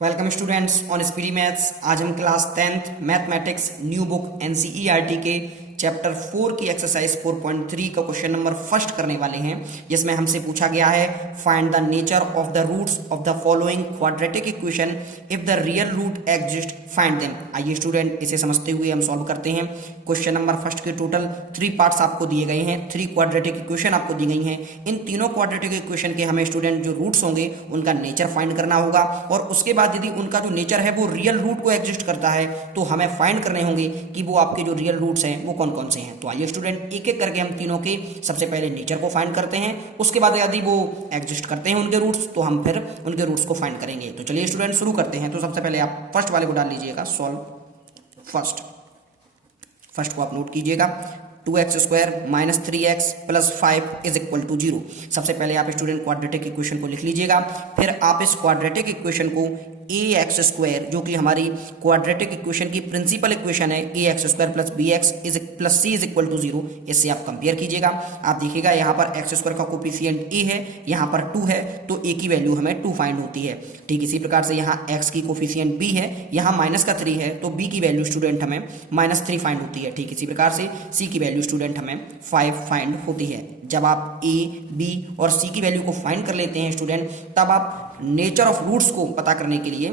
Welcome students on speedy maths. आज हम class 10th mathematics new book NCERT के chapter 4 की एक्सरसाइज 4.3 का क्वेश्चन नंबर फर्स्ट करने वाले हैं, जिसमें हमसे पूछा गया है find the nature of the roots of the following quadratic equation if the real root exist find them. आइए स्टूडेंट, इसे समझते हुए हम सॉल्व करते हैं। क्वेश्चन नंबर फर्स्ट के टोटल 3 पार्ट्स आपको दिए गए हैं, 3 क्वाड्रेटिक इक्वेशन आपको दी गई हैं। इन तीनों क्वाड्रेटिक इक्वेशन के हमें स्टूडेंट जो रूट्स होंगे उनका नेचर फाइंड करना होगा, और उसके बाद यदि उनका जो नेचर है वो रियल रूट को एग्जिस्ट करता है तो हमें फाइंड करने होंगे कि वो आपके जो रियल रूट्स हैं वो कौन कौन से हैं। तो आइए स्टूडेंट, एक एक करके हम तीनों के सबसे पहले नेचर को फाइंड करते हैं, उसके बाद यदि वो एग्जिस्ट करते हैं उनके रूट्स तो हम फिर उनके रूट्स को फाइंड करेंगे। तो चलिए स्टूडेंट शुरू करते हैं। तो सबसे पहले आप फर्स्ट वाले को डाल लीजिएगा, सॉल्व फर्स्ट को आप नोट कीजिएगा। 2x² minus 3x plus 5 is equal to 0। सबसे पहले आप स्टूडेंट क्वाड्रेटिक इक्वेशन को लिख लीजिएगा, फिर आप इस क्वाड्रेटिक इक्वेशन को ax² जो कि हमारी क्वाड्रेटिक इक्वेशन की प्रिंसिपल इक्वेशन है, ax² plus bx plus c is equal to 0, इससे आप कंपेयर कीजिएगा। आप देखिएगा यहाँ पर x² का कोफिशिएंट a है, यहाँ पर 2 है, तो a की वैल्यू हमें 2 फाइंड होती है। ठीक इसी प्रकार से यहाँ x की कोफिशिएंट b है, यहाँ माइनस का 3 है, तो b की वैल्यू स्टूडेंट हमें -3 फाइंड होती है। ठीक इसी प्रकार से c की वैल्यू स्टूडेंट हमें 5 फाइंड होती है। जब आप a, b और c की वैल्यू को फाइंड कर लेते हैं स्टूडेंट, तब आप नेचर ऑफ रूट्स को पता करने के लिए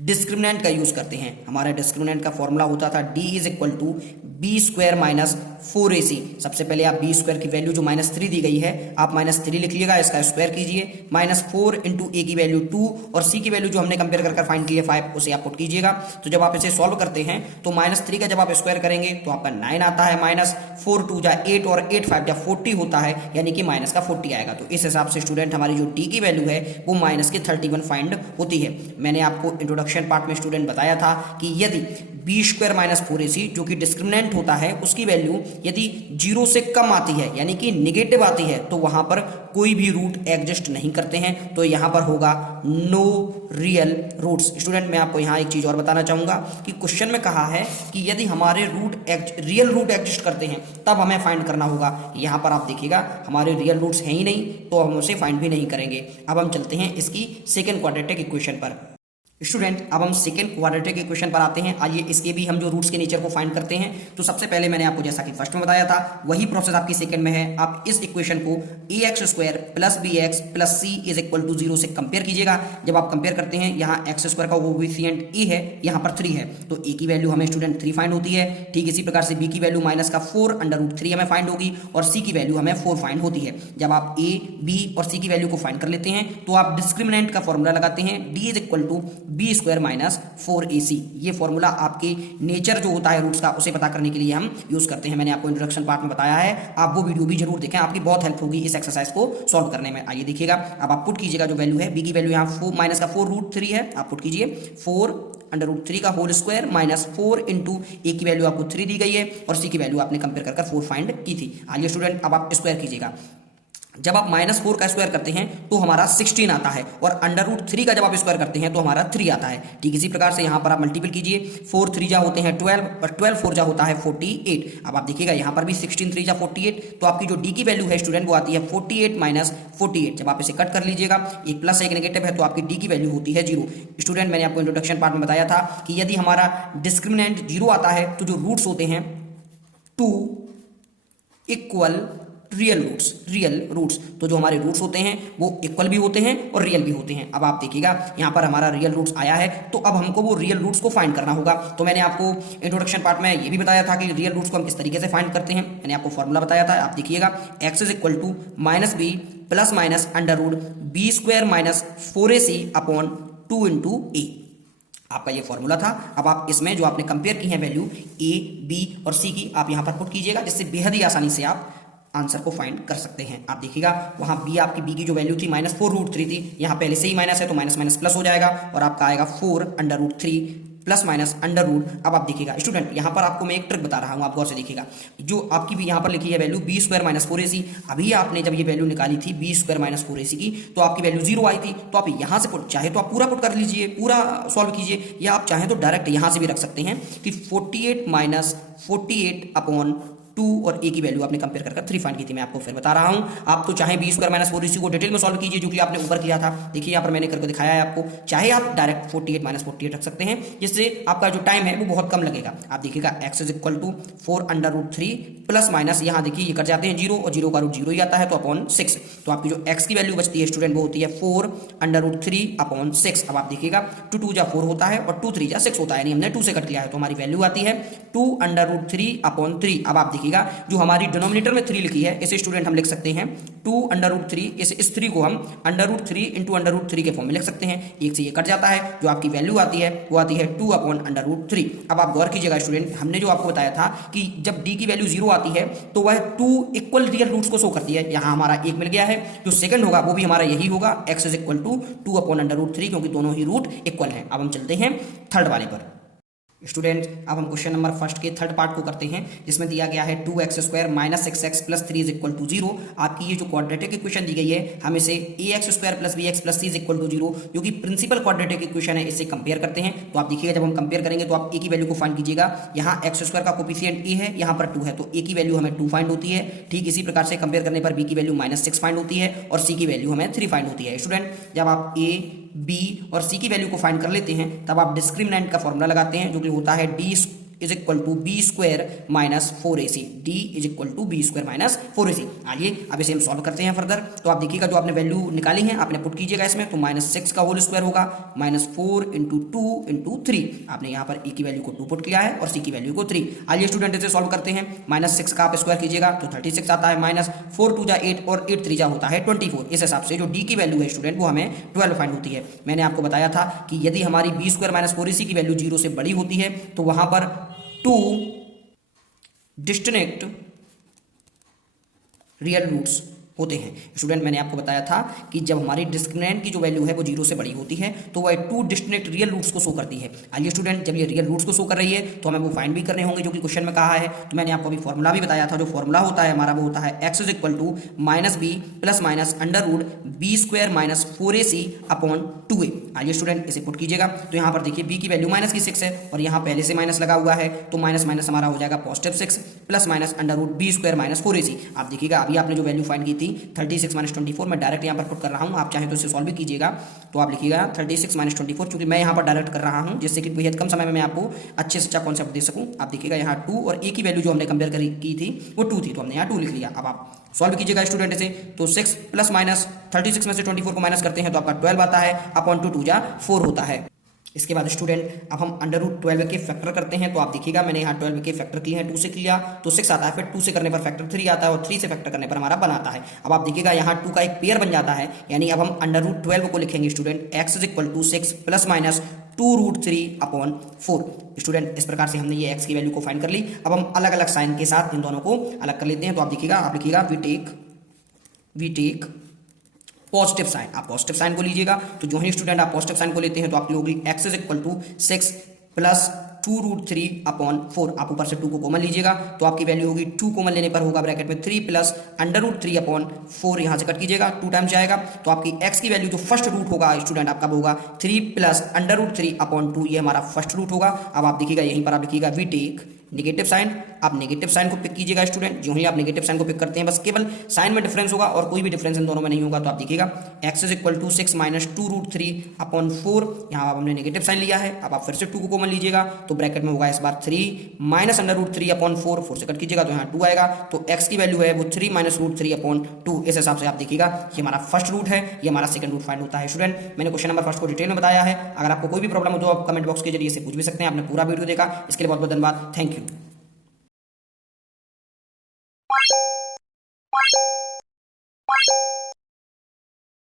डिस्क्रिमिनेंट का यूज करते हैं। हमारा डिस्क्रिमिनेंट का फॉर्मूला होता था d is equal to b² minus 4ac। सबसे पहले आप b² की वैल्यू जो -3 दी गई है आप -3 लिख लीजिएगा, इसका स्क्वायर कीजिए, -4 इंटू a की वैल्यू 2 और c की वैल्यू जो हमने कंपेयर कर फाइंड की है 5, उसे आप पुट कीजिएगा। तो जब आप इसे सॉल्व करते हैं तो -3 का जब आप स्क्वायर करेंगे तो आपका 9 आता है, -4 2 जा 8 और 8 5 जा 40 होता है, यानी कि माइनस का 40 आएगा। तो इस हिसाब से स्टूडेंट हमारी जो d की वैल्यू है वो -31 फाइंड होती है। मैंने आपको इंट्रोडक्शन पार्ट में स्टूडेंट बताया था कि यदि b² माइनस 4ac जो कि डिस्क्रिमिनेंट होता है उसकी वैल्यू यदि 0 से कम आती है यानी कि निगेटिव आती है तो वहां पर कोई भी रूट एग्जिस्ट नहीं करते हैं, तो यहां पर होगा नो रियल रूट्स। स्टूडेंट मैं आपको यहां एक चीज और बताना चाहूंगा कि क्वेश्चन में कहा है कि यदि हमारे रियल रूट एग्जिस्ट करते हैं तब हमें फाइंड करना होगा। यहां पर आप देखिएगा हमारे रियल रूट्स हैं ही नहीं, तो हम उसे फाइंड भी नहीं करेंगे। अब हम चलते हैं इसकी सेकेंड क्वाड्रेटिक इक्वेशन पर। स्टूडेंट अब हम सेकेंड क्वाड्रेटिक इक्वेशन पर आते हैं। आइए इसके भी हम जो रूट्स के नेचर को फाइंड करते हैं। तो सबसे पहले मैंने आपको जैसा कि फर्स्ट में बताया था वही प्रोसेस आपकी सेकेंड में है। आप इस इक्वेशन को ax² plus bx plus c is equal to 0 से कंपेयर कीजिएगा। जब आप कंपेयर करते हैं यहाँ x² का कोफिशिएंट a है, यहाँ पर 3 है, तो a की वैल्यू हमें स्टूडेंट 3 फाइंड होती है। ठीक इसी प्रकार से b की वैल्यू -4√3 हमें फाइंड होगी और c की वैल्यू हमें 4 फाइंड होती है। जब आप a, b और c की वैल्यू को फाइंड कर लेते हैं तो आप डिस्क्रिमिनेंट का फॉर्मूला लगाते हैं, d is equal to b² minus 4ac। ये फॉर्मूला आपके नेचर जो होता है रूट्स का उसे पता करने के लिए हम यूज करते हैं। मैंने आपको इंट्रोडक्शन पार्ट में बताया है, आप वो वीडियो भी जरूर देखें, आपकी बहुत हेल्प होगी इस एक्सरसाइज को सॉल्व करने में। आइए देखिएगा, अब आप पुट कीजिएगा जो वैल्यू है, b की वैल्यू यहाँ -4√3 है, आप पुट कीजिए 4√3 का होल स्क्वायर -4 इंटू a की वैल्यू आपको 3 दी गई है और c की वैल्यू आपने कंपेयर कर 4 फाइंड की थी। आइए स्टूडेंट अब आप स्क्वायर कीजिएगा। जब आप -4 का स्क्वायर करते हैं तो हमारा 16 आता है और √3 का जब आप स्क्वायर करते हैं तो हमारा 3 आता है। ठीक इसी प्रकार से यहाँ पर आप मल्टीपल कीजिए, 4 3 जा होते हैं 12 और 12 4 जा होता है 48। अब आप देखिएगा यहाँ पर भी 16 3 जा 48, तो आपकी जो d की वैल्यू है स्टूडेंट वो आती है 48 माइनस 48। जब आप इसे कट कर लीजिएगा, एक प्लस एक नेगेटिव है, तो आपकी d की वैल्यू होती है 0। स्टूडेंट मैंने आपको इंट्रोडक्शन पार्ट में बताया था कि यदि हमारा डिस्क्रिमिनेंट 0 आता है तो जो रूट्स होते हैं 2 इक्वल रियल रूट्स, तो जो हमारे रूट्स होते हैं वो इक्वल भी होते हैं और रियल भी होते हैं। अब आप देखिएगा यहाँ पर हमारा रियल रूट्स आया है, तो अब हमको वो रियल रूट्स को फाइंड करना होगा। तो मैंने आपको इंट्रोडक्शन पार्ट में ये भी बताया था कि रियल रूट्स को हम किस तरीके से फाइंड करते हैं। मैंने आपको फॉर्मूला बताया था, आप देखिएगा x is equal to -b plus minus √b² minus 4ac upon 2 into a। आपका ये फॉर्मूला था। अब आप इसमें जो आपने कंपेयर की है वैल्यू a, b और c की आप यहाँ पर पुट कीजिएगा, जिससे बेहद ही आसानी से आप आंसर को फाइंड कर सकते हैं। आप देखिएगा वहां b की जो वैल्यू थी -4√3 थी, यहाँ पहले से ही माइनस है तो माइनस माइनस प्लस हो जाएगा और आपका आएगा 4√3 प्लस माइनस √। अब आप देखिएगा स्टूडेंट यहाँ पर आपको मैं एक ट्रिक बता रहा हूँ, आप गौर से देखिएगा। जो आपकी भी यहाँ पर लिखी है वैल्यू b² माइनस 4ac, अभी आपने जब ये वैल्यू निकाली थी b² माइनस 4ac की तो आपकी वैल्यू 0 आई थी। तो आप यहाँ से पुट चाहे तो आप पूरा पुट कर लीजिए, पूरा सॉल्व कीजिए, या आप चाहें तो डायरेक्ट यहाँ से भी रख सकते हैं कि 48 माइनस 48 अपॉन 2 और a की वैल्यू आपने कंपेयर कर 3 फाइंड की थी। मैं आपको फिर बता रहा हूं, आप तो चाहे b स्क्वायर माइनस 4ac को डिटेल में सॉल्व कीजिए जो कि आपने ऊपर किया था। देखिए यहाँ पर मैंने करके दिखाया है आपको, चाहे आप डायरेक्ट 48 माइनस 48 रख सकते हैं, जिससे आपका जो टाइम है वो बहुत कम लगेगा। आप देखिएगा x is equal to 4 under root 3 plus minus, यहाँ देखिए ये कट जाते हैं 0 और 0 का रूट 0 ही आता है तो अपॉन 6। तो आपकी जो x की वैल्यू बचती है स्टूडेंट वो होती है 4 अंडर रूट 3 अपॉन 6। अब आप देखिएगा 2 2 जा 4 होता है और 2 3 जा 6 होता है, यानी हमने 2 से कट किया है तो हमारी वैल्यू आती है 2 अंडर रूट 3 अपॉन 3। अब आप देखिएगा जो हमारी डिनोमिनेटर में 3 लिखी है इसे स्टूडेंट हम लिख सकते हैं 2 अंडर रूट 3, इस 3 को हम under root 3 into under root 3 के फॉर्म में लिख सकते हैं। एक से ये कट जाता है, जो आपकी वैल्यू आती है वो आती है 2 अपॉन अंडर रूट 3। अब आप गौर कीजिएगा स्टूडेंट, हमने जो आपको बताया था कि जब d की वैल्यू 0 आती है तो वह 2 इक्वल रियल रूट्स को शो करती है। यहाँ हमारा 1 मिल गया है, जो सेकंड होगा वो भी हमारा यही होगा, x is equal to 2 upon under root 3, क्योंकि दोनों ही रूट इक्वल हैं। अब हम चलते हैं थर्ड वाले पर। स्टूडेंट अब हम क्वेश्चन नंबर फर्स्ट के थर्ड पार्ट को करते हैं, जिसमें दिया गया है 2x square minus 6x plus 3 is equal to 0। आपकी ये जो क्वाड्रेटिक इक्वेशन दी गई है, हम इसे ax square plus bx plus c is equal to 0 जो कि प्रिंसिपल क्वाड्रेटिक इक्वेशन है, इससे कंपेयर करते हैं। तो आप देखिएगा जब हम कंपेयर करेंगे तो आप a की वैल्यू को फाइंड कीजिएगा। यहाँ x स्क्वायर का कोफिशिएंट a है, यहाँ पर 2 है, तो a की वैल्यू हमें 2 फाइंड होती है। ठीक इसी प्रकार से कंपेयर करने पर b की वैल्यू माइनस 6 फाइंड होती है और c की वैल्यू हमें 3 फाइंड होती है। स्टूडेंट जब आप a b और c की वैल्यू को फाइंड कर लेते हैं तब आप डिस्क्रिमिनेंट का फॉर्मूला लगाते हैं, जो कि होता है d is equal to B square minus 4ac। D is equal to B square minus 4ac। आइए अब इसे हम सॉल्व करते हैं फर्दर। तो आप देखिएगा जो आपने वैल्यू निकाली है आपने पुट कीजिएगा इसमें, तो माइनस 6 का होल स्क्वायर होगा माइनस 4 इंटू 2 इंटू 3। आपने यहाँ पर ए की वैल्यू को 2 पुट किया है और सी की वैल्यू को 3। आइए स्टूडेंट इसे सॉल्व करते हैं। माइनस 6 का आप स्क्वायर कीजिएगा तो 36 आता है, माइनस 4 2 जा 8 और 8 3 जा होता है 24। इस हिसाब से जो डी की वैल्यू है स्टूडेंट वो हमें 12 फाइंड होती है। मैंने आपको बताया था कि यदि हमारी बी स्क्वायर माइनस 4ac की वैल्यू 0 से बड़ी होती है तो वहां पर 2 डिस्टिंक्ट रियल रूट्स होते हैं। स्टूडेंट मैंने आपको बताया था कि जब हमारी डिस्क्रिमिनेंट की जो वैल्यू है वो 0 से बड़ी होती है तो वह 2 डिस्टिंक्ट रियल रूट्स को शो करती है। आइए स्टूडेंट जब ये रियल रूट्स को शो कर रही है तो हमें वो फाइंड भी करने होंगे जो कि क्वेश्चन में कहा है। तो मैंने आपको अभी फॉर्मूला भी बताया था, जो फॉर्मूला होता है हमारा वो होता है x is equal to minus B plus minus under root B square minus 4ac upon 2a। आइए स्टूडेंट इसे पुट कीजिएगा। तो यहाँ पर देखिए b की वैल्यू माइनस की 6 है और यहाँ पहले से माइनस लगा हुआ है, तो माइनस माइनस हमारा हो जाएगा positive 6 plus minus under root B square minus 4ac। आप देखिएगा अभी आपने जो वैल्यू फाइंड की थी 36 माइनस 24, मैं डायरेक्ट यहाँ पर पुट कर रहा हूँ, आप चाहें तो इसे सॉल्व भी कीजिएगा। तो आप लिखिएगा 36 माइनस 24, चूंकि मैं यहाँ पर डायरेक्ट कर रहा हूँ जिससे कि बेहद कम समय में मैं आपको अच्छे से अच्छा कॉन्सेप्ट दे सकूँ। आप देखिएगा यहाँ 2 और a की वैल्यू जो हमने कंपेयर की थी वो 2 थी, तो हमने यहाँ 2 लिख लिया। अब आप सॉल्व कीजिएगा स्टूडेंट इसे। तो 6 प्लस माइनस 36 में से 24 को माइनस करते हैं तो आपका 12 आता है, अपॉन 2 2 जा 4 होता है। इसके बाद स्टूडेंट अब हम अंडर रूट 12 के फैक्टर करते हैं। तो आप देखिएगा मैंने यहाँ 12 के फैक्टर किए हैं, 2 से किया तो 6 आता है, फिर 2 से करने पर फैक्टर 3 आता है और 3 से फैक्टर करने पर हमारा 1 आता है। अब आप देखिएगा यहाँ 2 का एक पेयर बन जाता है, यानी अब हम अंडर रूट 12 को लिखेंगे student x is equal to 6 plus minus 2 root 3 upon 4। Student इस प्रकार से हमने ये x की वैल्यू को फाइंड कर ली। अब हम अलग अलग साइन के साथ इन दोनों को अलग कर लेते हैं। तो आप देखिएगा, आप लिखिएगा वी टेक पॉजिटिव साइन। आप पॉजिटिव साइन को लीजिएगा, तो जो ही स्टूडेंट आप पॉजिटिव साइन को लेते हैं तो आपकी होगी x is equal to 6 plus 2 root 3 upon 4। आप ऊपर से 2 को कॉमन लीजिएगा तो आपकी वैल्यू होगी 2 कॉमन लेने पर होगा ब्रैकेट में 3 प्लस अंडर रूट 3 अपॉन 4। यहाँ से कट कीजिएगा, 2 टाइम्स जाएगा तो आपकी x की वैल्यू जो फर्स्ट रूट होगा स्टूडेंट आपका होगा 3 प्लस अंडर रूट 3 अपॉन 2, ये हमारा फर्स्ट रूट होगा। अब आप देखिएगा यहीं पर आप लिखिएगा वी टेक नेगेटिव साइन। आप नेगेटिव साइन को पिक कीजिएगा स्टूडेंट। जो ही आप नेगेटिव साइन को पिक करते हैं बस केवल साइन में डिफरेंस होगा और कोई भी डिफरेंस इन दोनों में नहीं होगा। तो आप देखिएगा x is equal to 6 minus 2 root 3 upon 4। यहाँ आप हमने नेगेटिव साइन लिया है। अब आप फिर से 2 को कॉमन लीजिएगा तो ब्रैकेट में होगा इस बार 3 माइनस अंडर रूट 3 अपॉन 4। 4 से कट कीजिएगा तो यहाँ 2 आएगा, तो x की वैल्यू है वो 3 माइनस रूट 3 अपॉन 2। इस हिसाब से आप देखिएगा ये हमारा फर्स्ट रूट है, ये हमारा सेकंड रूट फाइंड होता है। स्टूडेंट मैंने क्वेश्चन नंबर फर्स्ट को डिटेल में बताया है। अगर आपको कोई भी प्रॉब्लम हो तो आप कमेंट बॉक्स के जरिए से पूछ भी सकते हैं। आपने पूरा वीडियो देखा, इसके लिए बहुत बहुत धन्यवाद। Thank you.